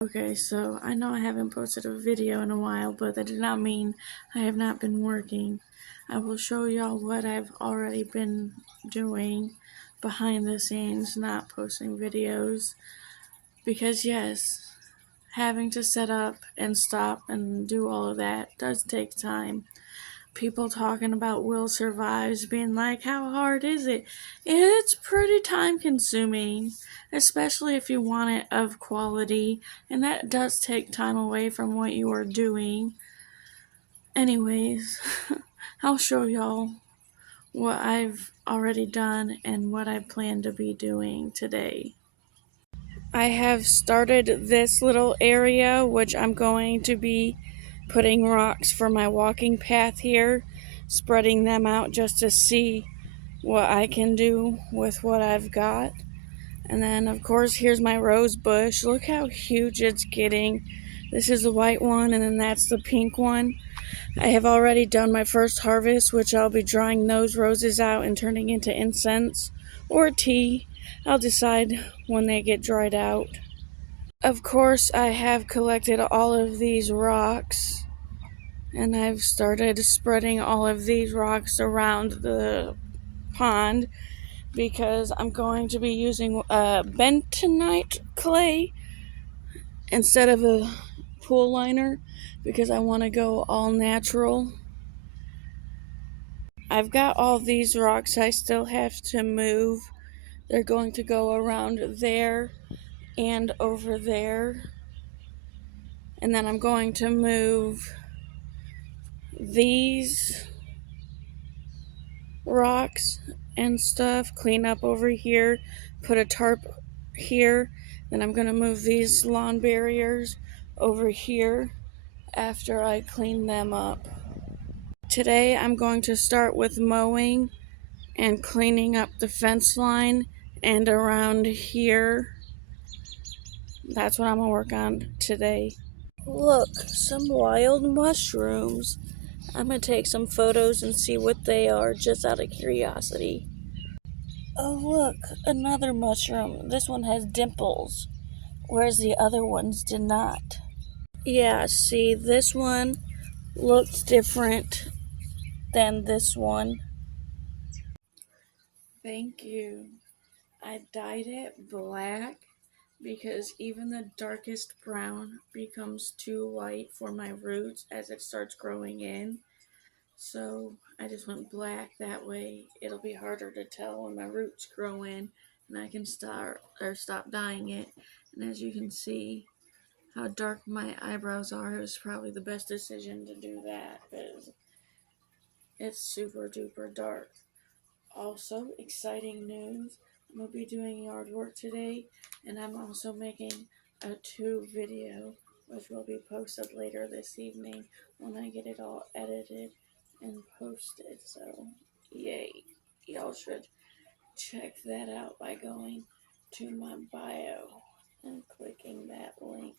Okay, so I know I haven't posted a video in a while, but that did not mean I have not been working. I will show y'all what I've already been doing behind the scenes, not posting videos. Because, yes, having to set up and stop and do all of that does take time. People talking about Will Survives, being like, how hard is it? It's pretty time consuming, especially if you want it of quality, and that does take time away from what you are doing. Anyways, I'll show y'all what I've already done and what I plan to be doing today. I have started this little area, which I'm going to be putting rocks for my walking path here, spreading them out just to see what I can do with what I've got. And then, of course, here's my rose bush. Look how huge it's getting. This is the white one, and then that's the pink one. I have already done my first harvest, which I'll be drying those roses out and turning into incense or tea. I'll decide when they get dried out. Of course, I have collected all of these rocks, and I've started spreading all of these rocks around the pond because I'm going to be using bentonite clay instead of a pool liner because I want to go all natural. I've got all these rocks I still have to move. They're going to go around there and over there. And then I'm going to move these rocks and stuff, clean up over here, put a tarp here. Then I'm going to move these lawn barriers over here after I clean them up. Today I'm going to start with mowing and cleaning up the fence line and around here. That's what I'm going to work on today. Look, some wild mushrooms. I'm going to take some photos and see what they are just out of curiosity. Oh, look, another mushroom. This one has dimples, whereas the other ones did not. Yeah, see, this one looks different than this one. Thank you. I dyed it black because even the darkest brown becomes too light for my roots as it starts growing in. So I just went black, that way it'll be harder to tell when my roots grow in and I can stop dyeing it. And as you can see how dark my eyebrows are, it was probably the best decision to do that because it's super duper dark. Also, exciting news, I'm going to be doing yard work today, and I'm also making a tube video which will be posted later this evening when I get it all edited and posted. So, yay. Y'all should check that out by going to my bio and clicking that link.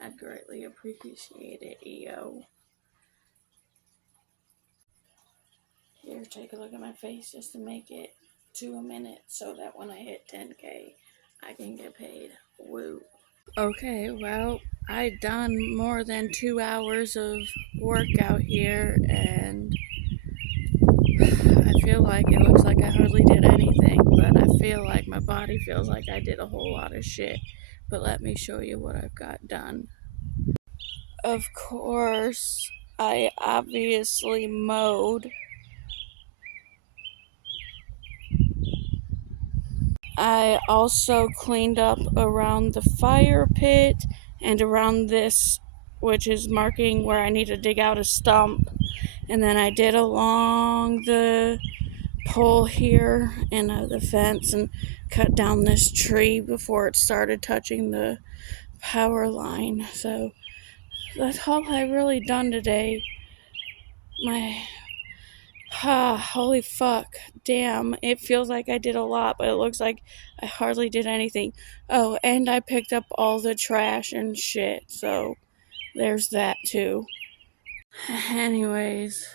I'd greatly appreciate it, yo. Here, take a look at my face just to make it to a minute so that when I hit 10K, I can get paid. Woo. Okay, well, I done more than 2 hours of work out here, and I feel like it looks like I hardly did anything, but I feel like my body feels like I did a whole lot of shit. But let me show you what I've got done. Of course, I obviously mowed. I also cleaned up around the fire pit and around this, which is marking where I need to dig out a stump. And then I did along the pole here and the fence and cut down this tree before it started touching the power line. So that's all I really done today. Holy fuck. Damn, it feels like I did a lot, but it looks like I hardly did anything. Oh, and I picked up all the trash and shit, so there's that too. Anyways,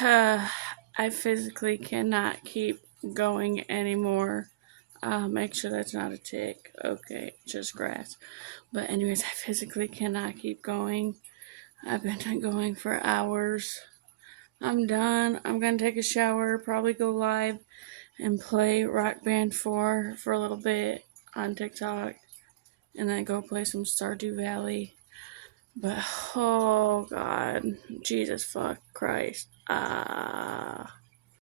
I physically cannot keep going anymore. Make sure that's not a tick. Okay, just grass. But anyways, I physically cannot keep going. I've been going for hours. I'm done. I'm gonna take a shower, probably go live and play Rock Band 4 for a little bit on TikTok, and then go play some Stardew Valley. But oh god, Jesus fuck Christ.